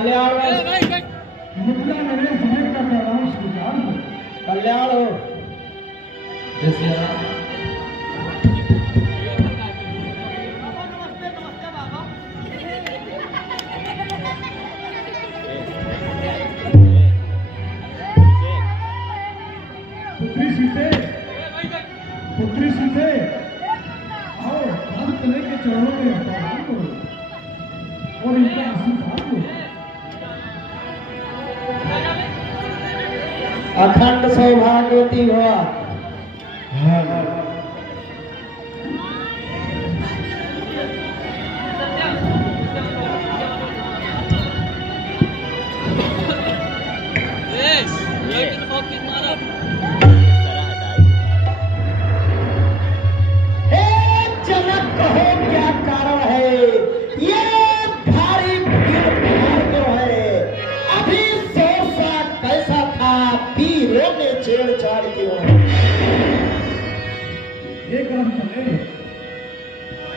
कल्याण मुद्दा मेरे जीवन का पैगाम स्वीकार हो। कल्याण हो। जैसे पुत्री सीते आओ हम तले के चरणों में प्रणाम करो और इनका आशीर्वाद लो। अखंड सौभाग्यवती हुआ।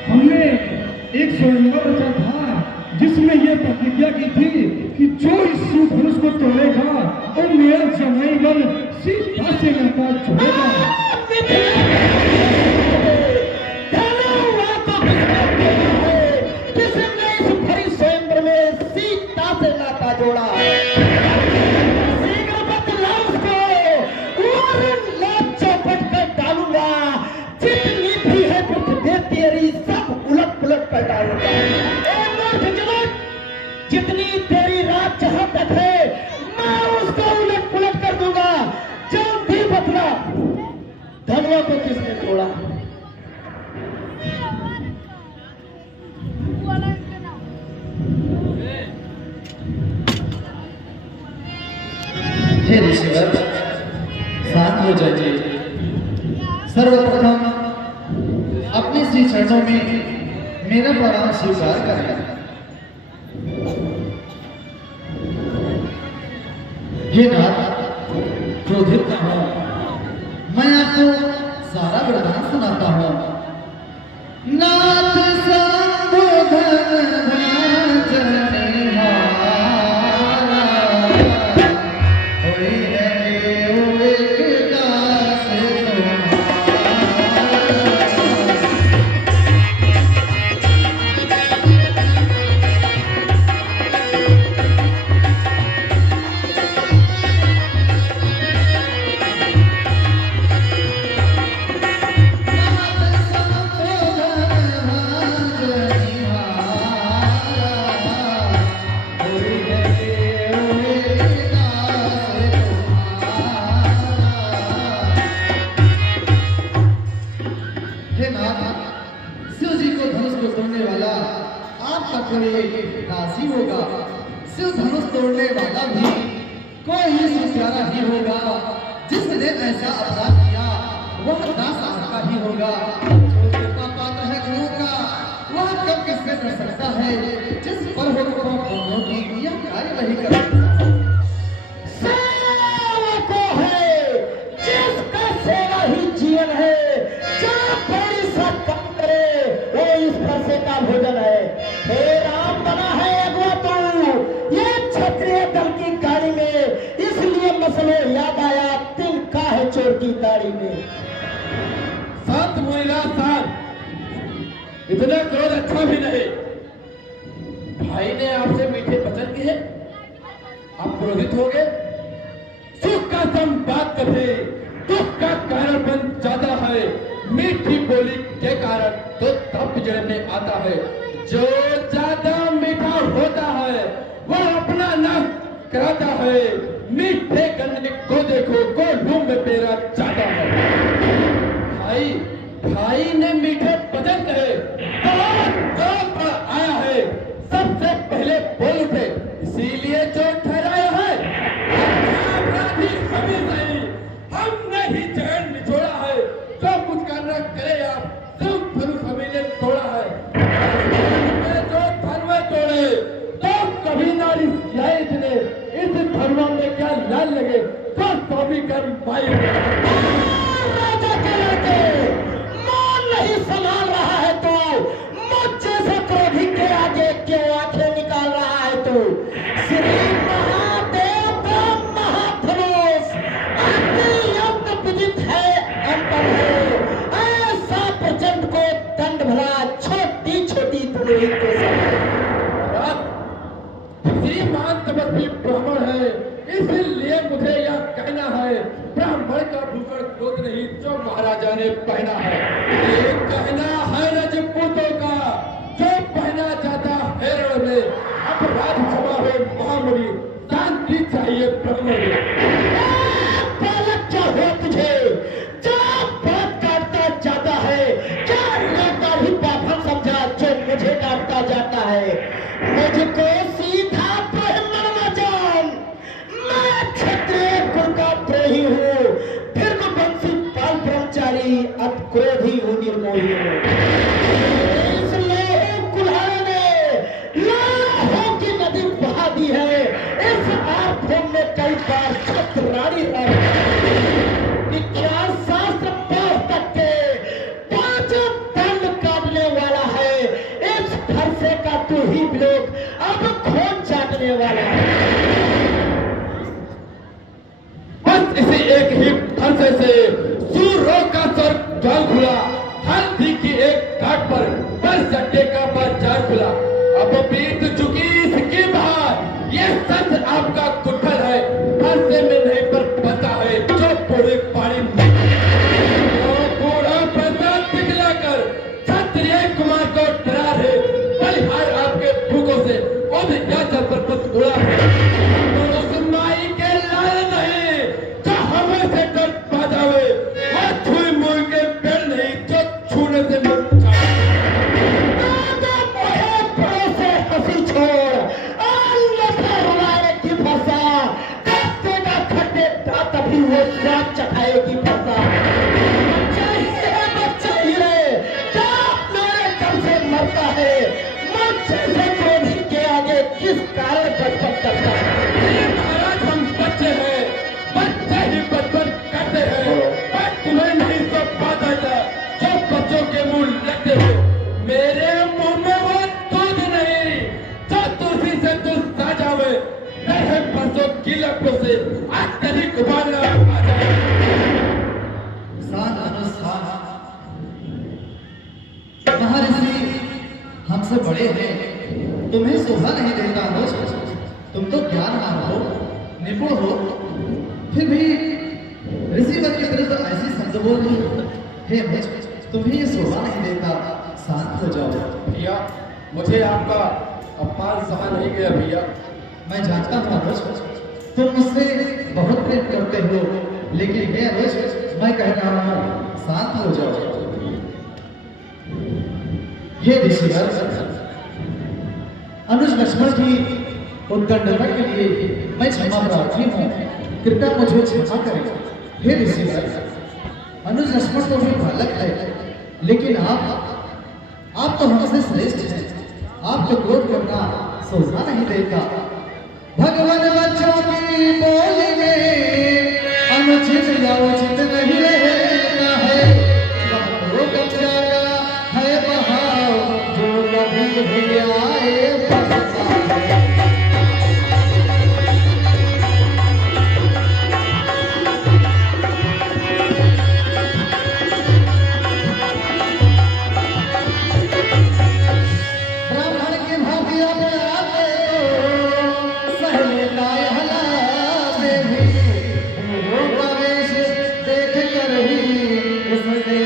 हमने एक स्वयंवर रचा था जिसमें यह प्रतिज्ञा की थी कि जो इस शिव धनुष को तोड़ेगा वो मेरा जमाई बन सीता से नाता जोड़ेगा। किसने इस भरी स्वयंवर में सीता से नाता जोड़ा? शीघ्र बतलाओ उसको और लात चौपट कर डालूंगा। जितनी भी है पृथ्वी तेरी सब उलट पुलट कर डालूंगा। जितनी तेरी रात जहां तक है मैं उसको उलट पुलट कर दूंगा। जल्दी बतला धनवा को किसने तोड़ा? हे ऋषिवर शांत हो जाइए। सर्वप्रथम अपने श्री चरणों में मेरा प्रणाम स्वीकार करें। हे नाथ क्रोधित न हो, मैं आपको सारा वरदान सुनाता हूँ। नाथ संबोधन दासी होगा। शिव धनुष तोड़ने वाला भी कोई ही सुप्यारा ही होगा। जिसने ऐसा अपराध किया वह दास का ही होगा। जो पात्र है गुरु का वह कब किससे कर सकता है? जिस पर हो दोनों की यह कार्य नहीं कर सकता। सेवा को है जिसका सेवा ही जीवन है। जो बड़ी सा काम करे वो इस फरसे का भोजन है। हे राम बना है अगवा तू ये क्षत्रिय दल की गाड़ी में, इसलिए मसले याद आया तिनका है चोर की गाड़ी में। शांत मुइला शांत, इतना क्रोध अच्छा भी नहीं। भाई ने आपसे मीठे वचन किए, आप क्रोधित हो गए। सुख का संवाद कभी दुख का कारण बन जाता है। मीठी बोली के कारण तो तप जड़ने आता है। जो ज्यादा मीठा होता है वह अपना नाश कराता है। मीठे गन्ने को देखो गोलूम में पेरा जाता है। भाई ने मीठे वचन कहे, बहुत जोर पर आया है। सबसे पहले बोल उठे, इसीलिए जो ठहराया है। अपराधी हमें नहीं, हमने ही चैन निचोड़ा है। जो कुछ करना करे आप, सिर्फ धनुष हमें ने तोड़ा है। जो धनवा तोड़े तो कभी नारी इतने इस धनवा में क्या लाल लगे तो स्वामी कर पाई। राजा के लड़के मान नहीं संभाल रहा है तो मुझ जैसे क्रोधी के आगे क्यों आंखें निकाल रहा है? तो मुझे यह कहना है, ब्राह्मण का भूषण क्रोध नहीं जो महाराजा ने पहना है। ये कहना है राजपूतों का जो पहना जाता है रण में। अपराध क्षमा हो महामुनि, शांति चाहिए प्रभु में। बालक क्या हो तुझे, जो बात काटता जाता है, क्या लौटा ही पापन समझा जो मुझे डांटता जाता है। मुझको सीधा ब्राह्मण न जान, मैं क्षत्रिय कुल का द्रोही हूँ, फिर को बंसी पाल ब्रह्मचारी, अब क्रोधी हूँ, निर्मोही हूँ। इस लोह कुल्हाड़े ने लाखों की नदी बहा दी है। इस आंखों में कई बार छत्राणी विख्यात शास्त्र पढ़ तक के पांच दंड काटने वाला है। इस फरसे का तू ही लोग अब खून चाटने वाला है। बस इसी एक ही फरसे से सूरों का सर जल खुला, हल्दी की एक घाट पर बस अड्डे का बाजार खुला। अब बीत चुकी इसकी बहार, ये सच आपका कुठल है, फरसे में नहीं पर पता है जो पूरे पानी में। तो बूढ़ा प्रसाद दिखलाकर क्षत्रिय कुमार को डरा है, बलिहार आपके भूखों से उन याचक पर पत उड़ा है। तो उस माई के लाल नहीं जो हमें से डर पा जावे, और छुई मुई के पेड़ नहीं जो छूने से मुझ चखाएगी फसा। बच्चा हीरे क्या मेरे कल से मरता है, मुझसे क्रोधी के आगे किस कारण बचपन करता है। महाराज हम बच्चे हैं, बच्चे ही बचपन करते हैं, और तुम्हें नहीं सब बात आता जो बच्चों के मुंह लगते हो। मेरे मुंह में वो दूध नहीं जो तुलसी से दूध साझा हुए, रहे परसों की लपटों से अत्यधिक उबालना आ जाए। महर्षि हमसे बड़े हैं, तुम्हें शोभा नहीं देता अनुज। तुम तो ज्ञानवान हो, निपुण हो, फिर भी ऋषिवर के विरुद्ध ऐसी शब्द बोल रही हो। हे अनुज, तुम्हें ये शोभा नहीं देता, शांत हो जाओ। भैया मुझे आपका अपमान सहा नहीं गया भैया। मैं जानता हूँ अनुज, तुम मुझसे बहुत प्रेम करते हो, लेकिन हे अनुज, मैं कह रहा हूँ शांत हो जाओ। हे ऋषिवर, अनुज लक्ष्मण की उद्दंडता के लिए मैं क्षमा प्रार्थी हूँ, कृपया मुझे क्षमा करें। हे ऋषिवर, अनुज लक्ष्मण तो भी बालक है, लेकिन आप तो हमसे श्रेष्ठ हैं। आपको क्रोध करना शोभा नहीं देता। भगवान बच्चों की बोली में अनुचित या उचित नहीं रहता है। वो कब्जा का है बहाव जो कभी भी आए बसता है। ब्राह्मण की भांति अपने आते तो सहले लाए हला में भी वो प्रवेश देख कर ही इसने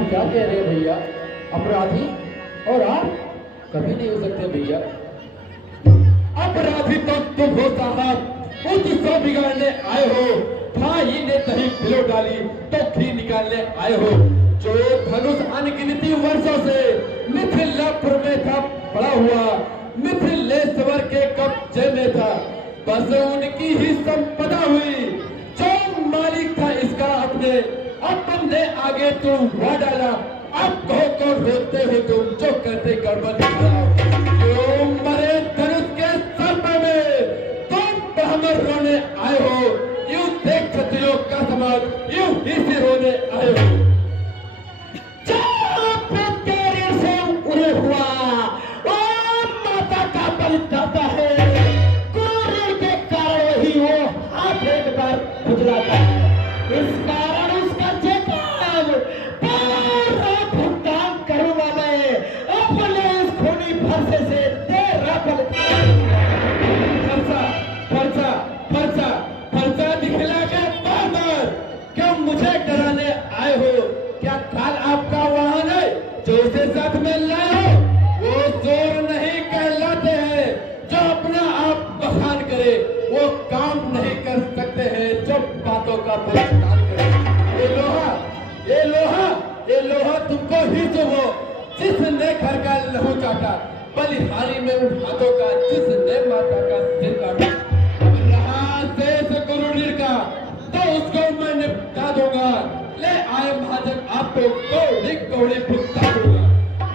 क्या कह रहे हैं भैया? अपराधी और आप कभी नहीं हो सकते भैया। अपराधी तो तुम हो साहब, उस सौ बिगाड़ने आए हो। भाई ने दही पिलो डाली तो घी निकालने आए हो। जो धनुष अनगिनती वर्षों से मिथिलापुर में था पड़ा हुआ, मिथिलेश्वर के कब्जे में था, बस उनकी ही संपदा हुई। जो मालिक था इसका अपने, अब तुमने आगे तो हुआ डाला, अब कहो कौन रोते हो तुम जो करते गड़बड़ दिखाओ। क्यों मरे धनुष के सर्प में तुम ब्राह्मण रोने आए हो, यूं देख क्षत्रियों का समाज यूं ही से रोने आए हो। तेरे से उड़े हुआ ओ माता का बल जाता है, कोरे के कारण वही वो हाथ एक बार खुजलाता है। इस कारण उसका जेकाब पूरा भुगतान करूंगा मैं अपने इस खूनी फरसे से तेरा बल। फरसा फरसा फरसा फरसा दिखला के बार क्यों मुझे डराने आए हो? क्या काल आपका वाहन है जो उसे साथ में लाए हो? वो जोर नहीं कहलाते हैं जो अपना आप बखान करे, वो काम नहीं कर सकते हैं जो बातों का बलिदान करे। ये लोहा ये लोहा ये लोहा तुमको ही जो हो जिसने घर का लहू चाटा, बलिहारी में उन हाथों का जिसने माता का सिर काटा। अब रहा शेष गुरुनीर का तो उसको मैं निपटा दूंगा। ले आए महाजन आपको कौड़ी कौड़ी भुगता दूंगा।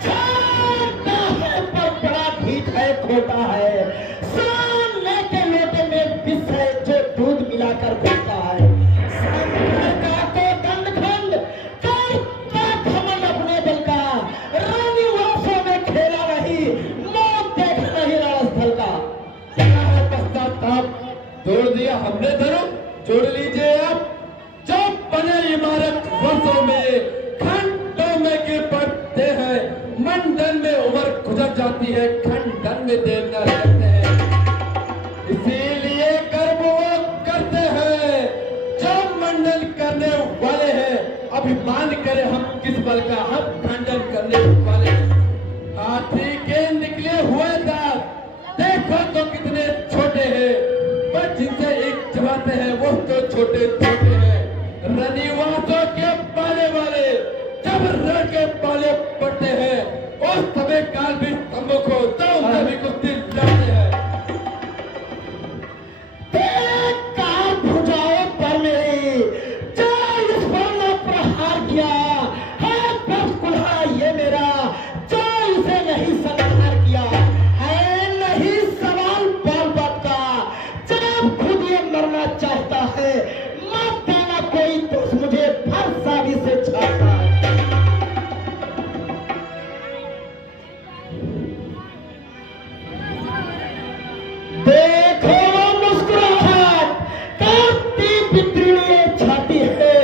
छोटा है पर बड़ा ठीक है, खोटा है। सामने के लोटे में विष है जो दूध मिलाकर पीता है। शंकर का तो दंडखंड, करता घमंड अपने बल का। रानी वासों में खेला नहीं, मौत देख नहीं रणस्थल का। क्या है पश्चाताप? तोड़ दिया हमने धर्म, जोड़ लीजिए आप। जो बने इमारत वर्षों में खंडों में गिर पड़ते हैं, मंडन में उम्र गुजर जाती है, खंडन में देर न रहते हैं। इसीलिए कर्म वो करते हैं जो मंडन करने वाले हैं। अभिमान करे हम किस बल का, हम खंडन करने वाले हैं। हाथी के निकले हुए दांत देखो तो कितने छोटे हैं, पर जिनसे एक चबाते हैं वो तो छोटे छोटे हैं। रनिवासों के पाले वाले जब रण के पाले पड़ते हैं, उस समय काल भी सम्मुख हो तो उनसे भी कुछ दिन जाते हैं। काल भुजाओं पर मेरे जो इस पर ने प्रहार किया है, बस कुल्हा ये मेरा जो इसे नहीं संहार किया है। नहीं सवाल बाल बात का, जब खुद ये मरना चाहता है, मत देना कोई दोस्त मुझे फरसा भी से छाता है। देखो वो मुस्कुराहट कांपती बितरिए छाती है,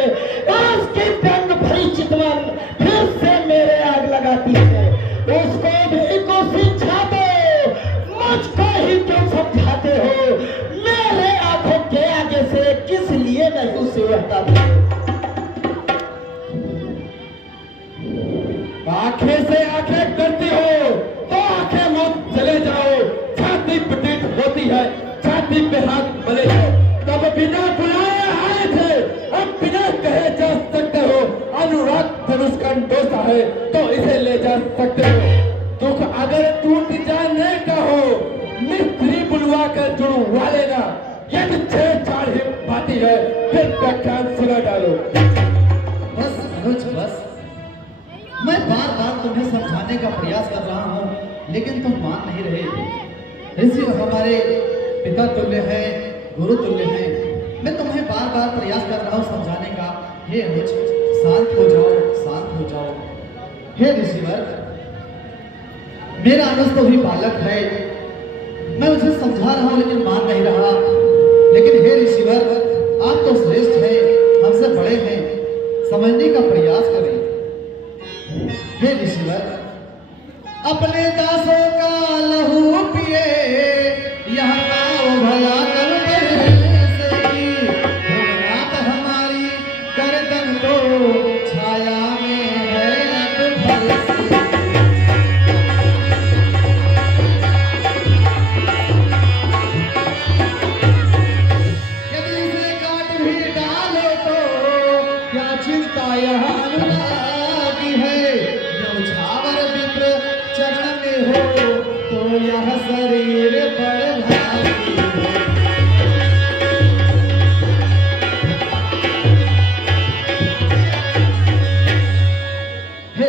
उसकी व्यंग भरी चितवन फिर से मेरे आग लगाती है। उसको भी को सिखा दो, मुझको ही क्यों समझाते हो? मेरे आंखों के आगे से किस लिए नहीं उसे हटाते? आंखें से आंखें करती हो तो आंखें मत चले जाओ। छाती पिटीट होती है, छाती पे हाथ मले जाओ। तब बिना बुलाए आए थे, अब बिना कहे जा सकते हो। अनुराग धनुष का डोसा है तो इसे ले जा सकते हो। दुख अगर टूट जाने का हो, मिस्त्री बुलवा कर जुड़वा लेना। यदि छेड़छाड़ ही पाती है फिर व्याख्यान सुना डालो। बस अनुज बस, मैं बार बार तुम्हें समझाने का प्रयास कर रहा हूँ लेकिन तुम मान नहीं रहे। ऋषि हमारे पिता तुल्य है, गुरु तुल्य है। मैं तुम्हें बार बार प्रयास कर रहा हूँ समझाने का। हे अनुज शांत हो जाओ, शांत हो जाओ। हे ऋषिवर, मेरा अनुज तो भी बालक है, मैं उसे समझा रहा हूँ लेकिन मान नहीं रहा। लेकिन हे ऋषिवर, आप तो श्रेष्ठ हैं, हमसे बड़े हैं, समझने का प्रयास करें। हे ऋषिवर, अपने दासों का लहू पिए, यह नाव भला कर सही। भोगनाथ हमारी गर्दन तो छाया में है अब भरसी। यदि इसे काट भी डालो तो क्या चिंता यह अनुरागी है। न्यौछावर विप्र चरण में हो तो यह शरीर बड़ भारी है। हे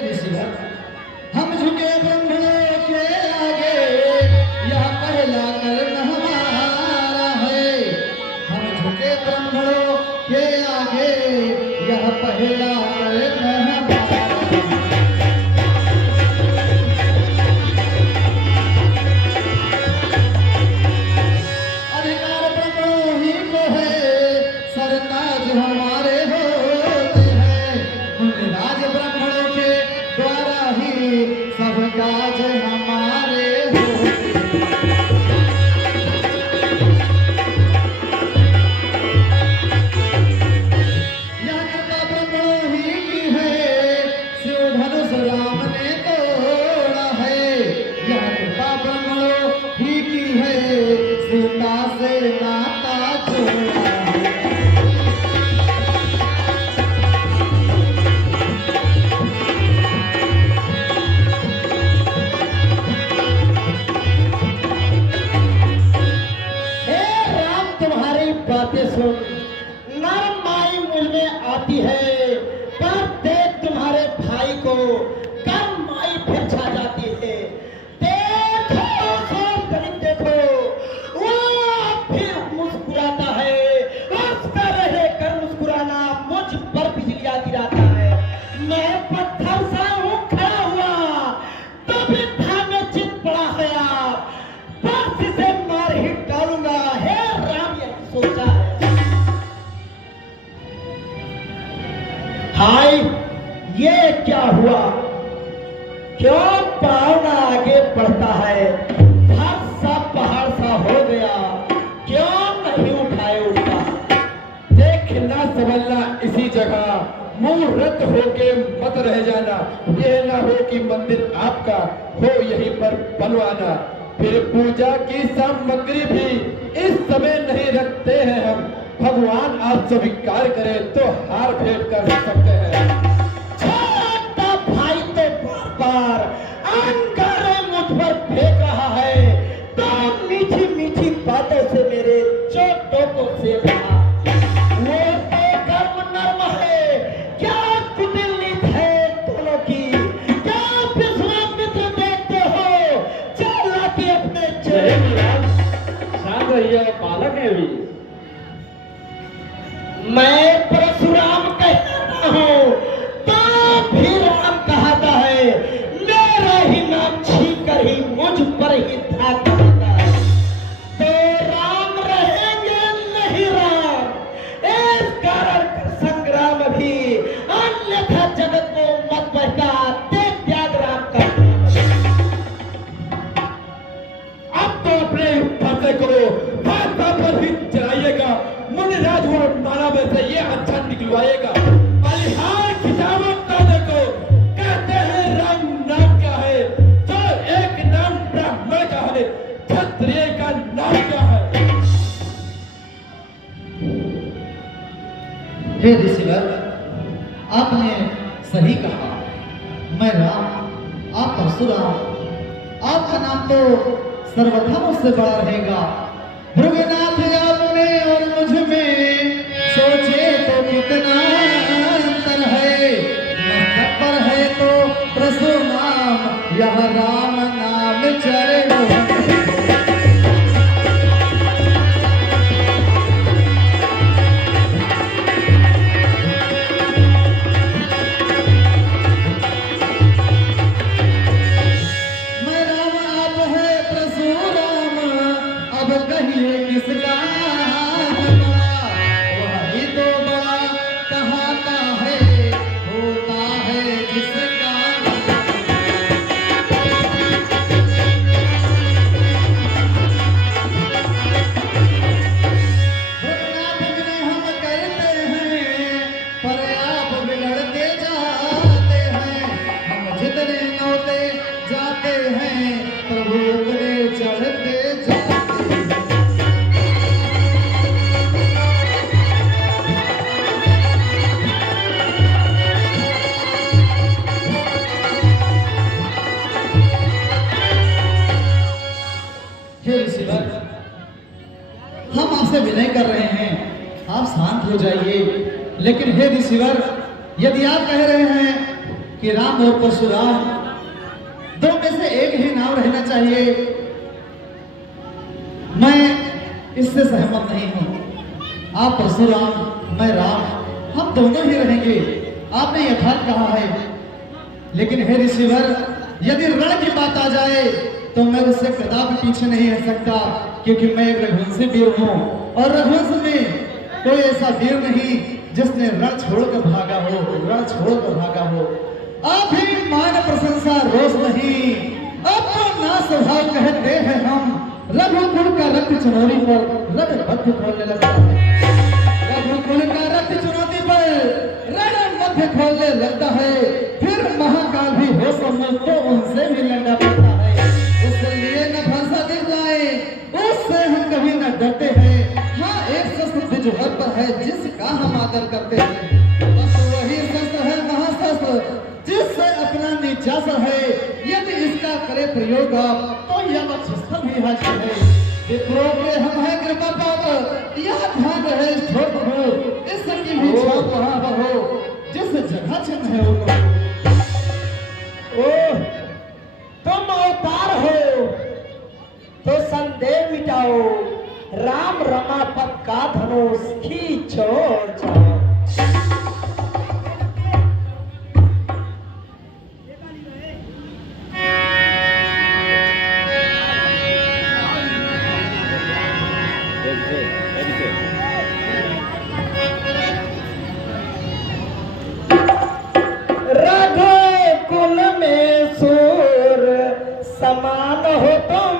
सीता से नाता जोड़ा है। हे राम तुम्हारी बातें सुन नरम माई मुझ में आती है, पर देख तुम्हारे भाई को कर्म माई फिर छा जाती है। देखो सब गरीब देखो, वो फिर मुस्कुराता है, उसका रहे कर मुस्कुराना मुझ पर बिजलियां गिराता है। मैं पत्थर सा हूँ खड़ा हुआ, तभी था मैं चित पड़ा गया, बस इसे मार ही डालूंगा। हे राम ये सोचा है। हाय ये क्या हुआ, क्यों पावना आगे बढ़ता है, हर सा पहाड़ सा हो गया, क्यों नहीं उठाए उठता। देखना समझना इसी जगह, मुंह रद्द होके मत रह जाना। यह ना हो कि मंदिर आपका हो यहीं पर बनवाना। फिर पूजा की सामग्री भी इस समय नहीं रखते हैं हम। भगवान आप स्वीकार करे तो हार भेंट कर सकते हैं। छोटा भाई तो बार बार अंगारे मुझ पर फेंक रहा है, तो मीठी मीठी बातों से मेरे चोटों को सेक रहा। वो तो कर्म नर्म है, क्या कुटिल नीत है दोनों की, क्या विश्वामित्र देखते हो चला के अपने शांत रहिए, बालक है अभी। मैं परशुराम कहता हूँ तो भी राम कहता है, मेरा ही नाम छीन कर ही मुझ पर ही था कहता है। तो राम रहेंगे नहीं राम, इस कारण का संग्राम भी, अन्यथा जगत को मत बहका दे त्याग राम का। अब तो अपने फैसले करो, फांसा पर ही चलाइएगा। मुनिराज और नाना में से ये अच्छा निकलवाएगा। बलिहार खिताबत दाने को कहते हैं राम नाम क्या है, तो एक नाम ब्राह्मण का है, क्षत्रिय का नाम क्या है। हे ऋषिवर, आपने सही कहा। मैं राम, आप परशुराम। आपका नाम तो सर्वथा मुझसे बड़ा रहेगा। भृगुनाथ आप में और मुझ में सोचे तो कितना अंतर है। मस्तक पर है तो परशुराम, यह राम नाम चरणों में। मैं राम आप है परशुराम, अब कहिए किसका बड़ा, वही तो बड़ा कहाता है, होता है जिसका। भोलेनाथ बिना हम करते हैं, पर आप बिगड़ते जाते हैं। हम जितने नौते जाते हैं, प्रभु उतने चढ़ते जाते हैं। हे ऋषिवर, हम आपसे विनय कर रहे हैं, आप शांत हो जाइए। लेकिन हे ऋषिवर, यदि आप कह रहे हैं कि राम और परशुराम दो में से एक ही नाम रहना चाहिए, मैं इससे सहमत नहीं हूं। आप परशुराम, मैं राम, हम दोनों ही रहेंगे, आपने यथार्थ कहा है। लेकिन हे ऋषिवर, यदि रण की बात आ जाए तो मैं उससे कदापि पीछे नहीं रह सकता, क्योंकि मैं एक रघुवंशी वीर हूँ, और रघुवंश में कोई ऐसा वीर नहीं जिसने रण छोड़कर भागा हो, रण छोड़कर भागा हो। आप ही मान प्रशंसा रोष नहीं, अपना स्वभाव कहते हैं हम। रघुकुल का रक्त चुनौती पर रणबद्ध खोलने लगता है। रघुकुल का रक्त चुनौती पर रणबद्ध खोलने लगता है। फिर महाकाल भी हो सम्मत तो उनसे भी लड़ना पड़ता है। उसके लिए न भाषा दिखलाए, उससे हम कभी है जिसका हम आदर करते हैं। बस वही शस्त्र है महाशस्त्र जिससे अपना निजासर है। यदि इसका करे प्रयोग तो यह बख्शिश भी हासिल है। विप्रों के हम है कृपा पात्र, यह ध्यान रहे इस छोट हो, इसकी भी छाप वहां पर हो जिस जगह चिन्ह है वो। ओह, तुम अवतार हो तो संदेह मिटाओ, राम रमापत का धनुष खींचो जाओ। रघुकुल में सूर समान हो तुम,